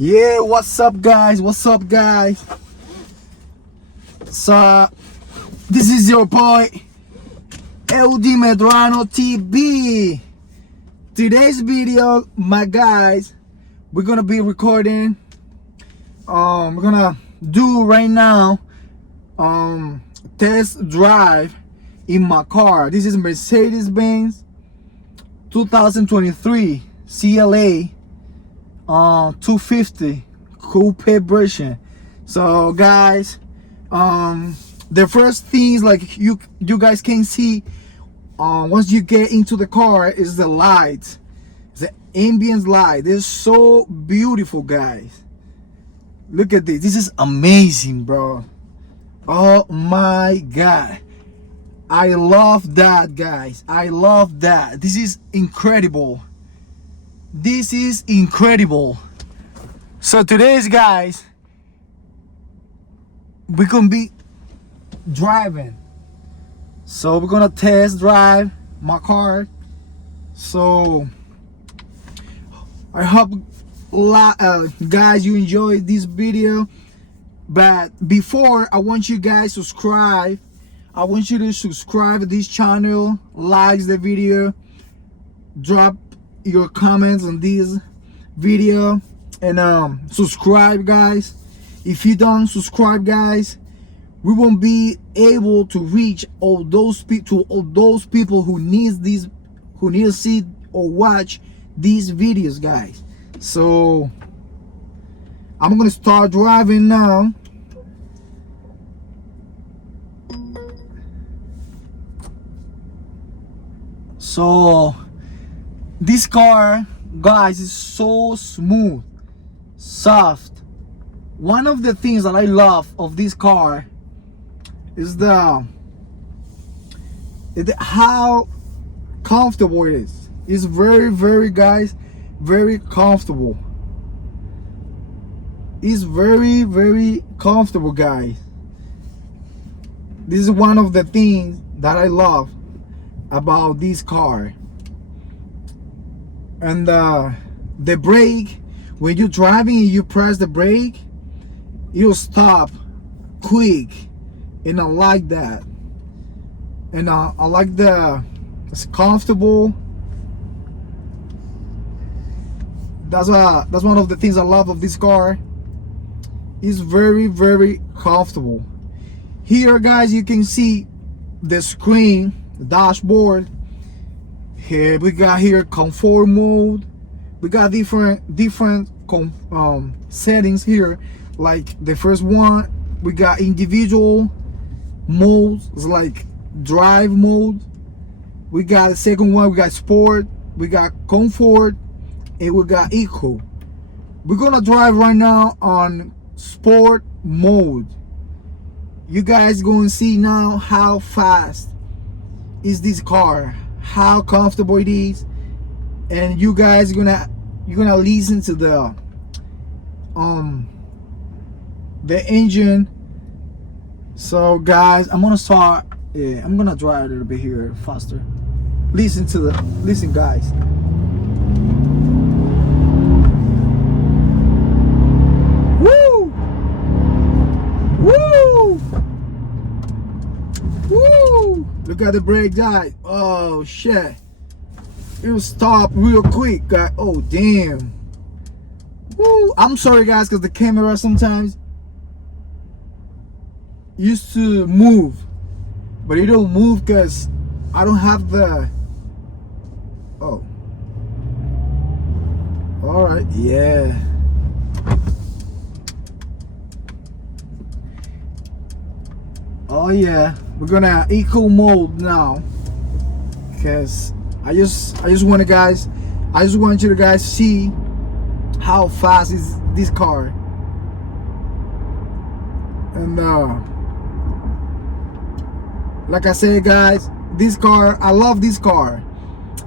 Yeah, what's up guys? What's up guys? So this is your boy LD Medrano TV. Today's video, my guys, we're gonna be recording. We're gonna do right now test drive in my car. This is Mercedes-Benz 2023 CLA 250 coupe version. So guys, the first things like you guys can see once you get into the car is the lights, the ambient light. It's so beautiful, guys. Look at this. This is amazing, bro. Oh my god, I love that, guys. I love that. This is incredible. This is incredible. So today's, guys, we're gonna be driving. So we're gonna test drive my car. So I hope guys you enjoyed this video. But before, I want you guys to subscribe. I want you to subscribe to this channel, like the video, drop your comments on this video, and subscribe, guys. If you don't subscribe, guys, we won't be able to reach all those people who need to see or watch these videos, guys. So I'm gonna start driving now. So this car, guys, is so smooth, soft. One of the things that I love of this car is how comfortable it is. It's very, guys, very comfortable. It's very comfortable, guys. This is one of the things that I love about this car. And the brake, when you're driving and you press the brake, you'll stop quick, and I like that. And I like it's comfortable. That's one of the things I love of this car. It's very comfortable. Here, guys, you can see the screen, the dashboard. Here we got comfort mode. We got different settings here. Like the first one, we got individual modes, it's like drive mode. We got the second one, we got sport, we got comfort, and we got eco. We're gonna drive right now on sport mode. You guys gonna see now how fast is this car, how comfortable it is, and you guys you're gonna listen to the engine. So guys, I'm gonna start. Yeah, I'm gonna drive a little bit here faster. Listen guys. Woo! Look at the brake die. Oh shit! It'll stop real quick, guys. Oh damn! Woo! I'm sorry, guys, because the camera sometimes used to move, but it don't move because I don't have the. Oh. All right. Yeah. Oh yeah. We're gonna eco mode now, because I just want you to guys see how fast is this car. And like I said, guys, this car, I love this car.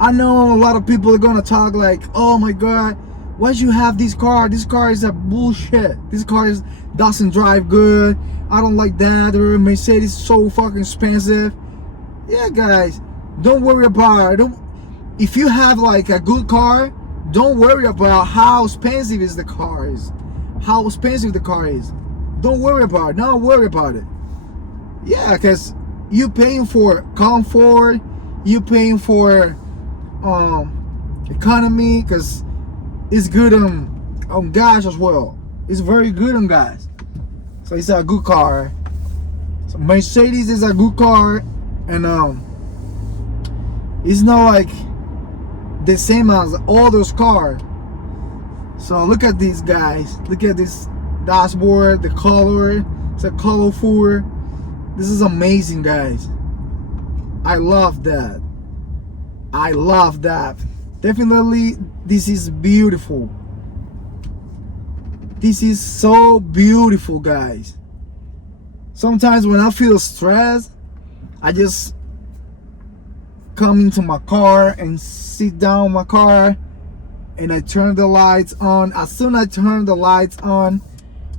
I know a lot of people are gonna talk like, oh my god, why'd you have this car? This car is a bullshit. This car doesn't drive good. I don't like that. Or Mercedes is so fucking expensive. Yeah, guys, don't worry about it. If you have like a good car, Don't worry about how expensive is the car is. How expensive the car is. Don't worry about it. Don't worry about it. Yeah, because you paying for comfort, you paying for economy, because it's good on gas as well. It's very good on gas. So it's a good car. So Mercedes is a good car, and it's not like the same as all those cars. So look at these guys. Look at this dashboard, the color. It's a colorful. This is amazing, guys. I love that. I love that. Definitely, this is beautiful. This is so beautiful, guys. Sometimes when I feel stressed, I just come into my car and sit down in my car, and I turn the lights on. As soon as I turn the lights on,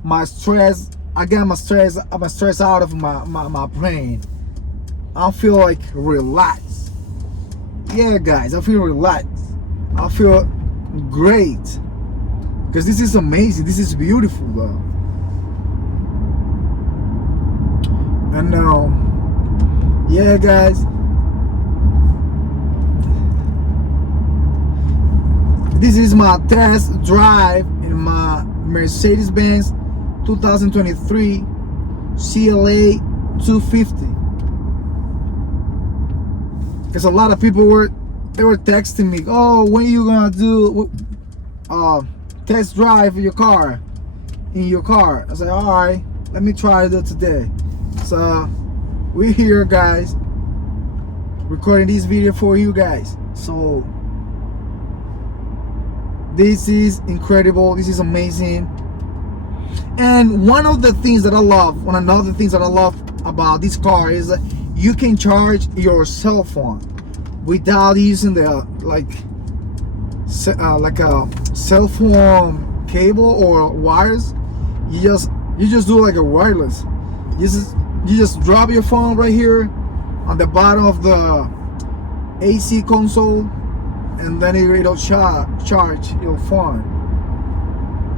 I get my stress out of my brain. I feel like relaxed. Yeah, guys, I feel relaxed. I feel great. Because this is amazing. This is beautiful, though. And yeah, guys. This is my test drive in my Mercedes-Benz 2023 CLA 250. Because a lot of people were texting me, oh, when are you gonna do test drive in your car? I said, all right, let me try to do it today. So we're here, guys, recording this video for you guys. So this is incredible. This is amazing. And one of the things that I love about this car is that you can charge your cell phone without using the like a cell phone cable or wires. You just do like a wireless. You just drop your phone right here on the bottom of the AC console, and then it'll charge your phone.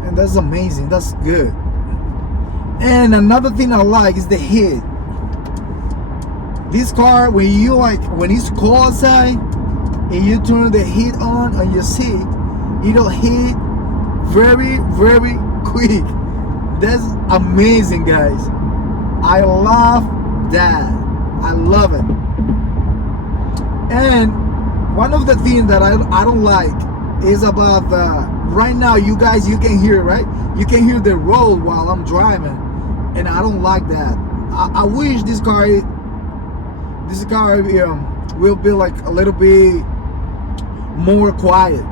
And that's amazing. That's good. And another thing I like is the heat. This car, when it's cold outside and you turn the heat on your seat, it'll heat very, very quick. That's amazing, guys. I love that. I love it. And one of the things that I don't like is about right now, you guys, you can hear, right? You can hear the road while I'm driving, and I don't like that. I wish this car will be like a little bit more quiet,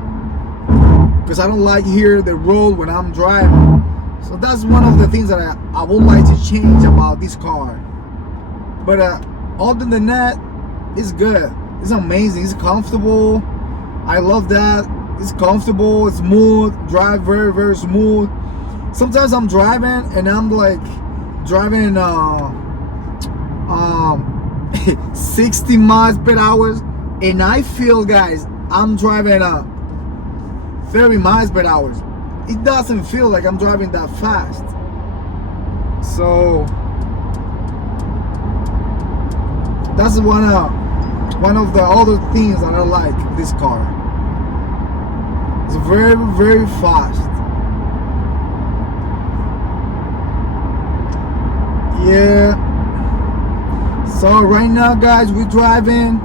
because I don't like hear the road when I'm driving. So that's one of the things that I would like to change about this car. But other than that, it's good. It's amazing. It's comfortable. I love that. It's comfortable. It's smooth. Drive very, very smooth. Sometimes I'm driving and I'm like driving 60 miles per hour, and I feel, guys, I'm driving 30 miles per hour. It doesn't feel like I'm driving that fast. So that's one of the other things that I like this car. It's very, very fast. Yeah. So right now, guys, we're driving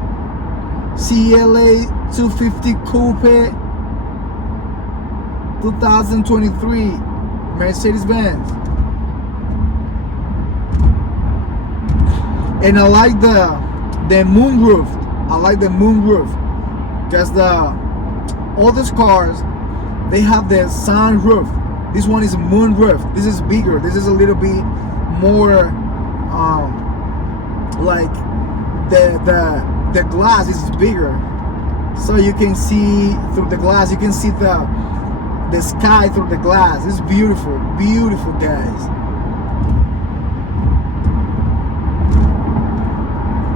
CLA 250 Coupe 2023 Mercedes-Benz. And I like the moonroof. I like the moonroof because all these cars, they have the sunroof. This one is moonroof. This is bigger. This is a little bit more like the glass is bigger, so you can see through the glass. You can see the sky through the glass. It's beautiful, beautiful, guys.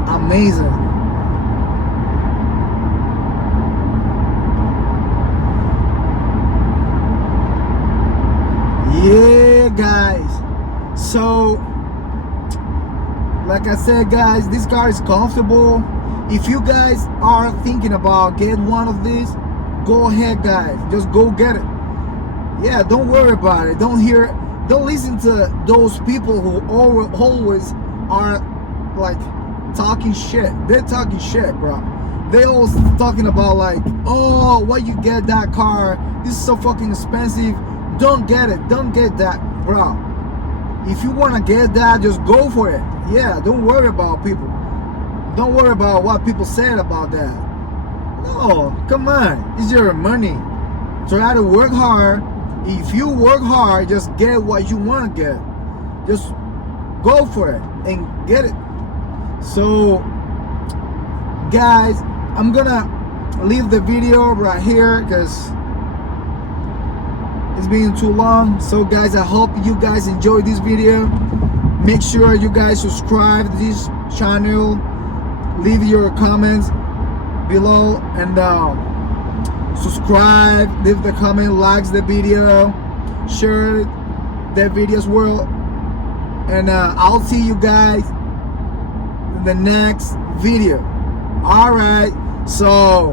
Amazing. like I said, guys, this car is comfortable. If you guys are thinking about get one of these, go ahead, guys, just go get it. Yeah, don't worry about it. Don't listen to those people who always are like talking shit. They're talking shit, bro. They always talking about like, oh, why you get that car? This is so fucking expensive. Don't get it. Don't get that, bro. If you want to get that, just go for it. Yeah, don't worry about people. Don't worry about what people said about that. No, come on. It's your money. Try to work hard. If you work hard, just get what you want to get. Just go for it and get it. So, guys, I'm gonna leave the video right here because it's been too long. So, guys, I hope you guys enjoyed this video. Make sure you guys subscribe to this channel. Leave your comments below and subscribe, leave the comment, likes the video, share the video as well, and I'll see you guys in the next video. All right, so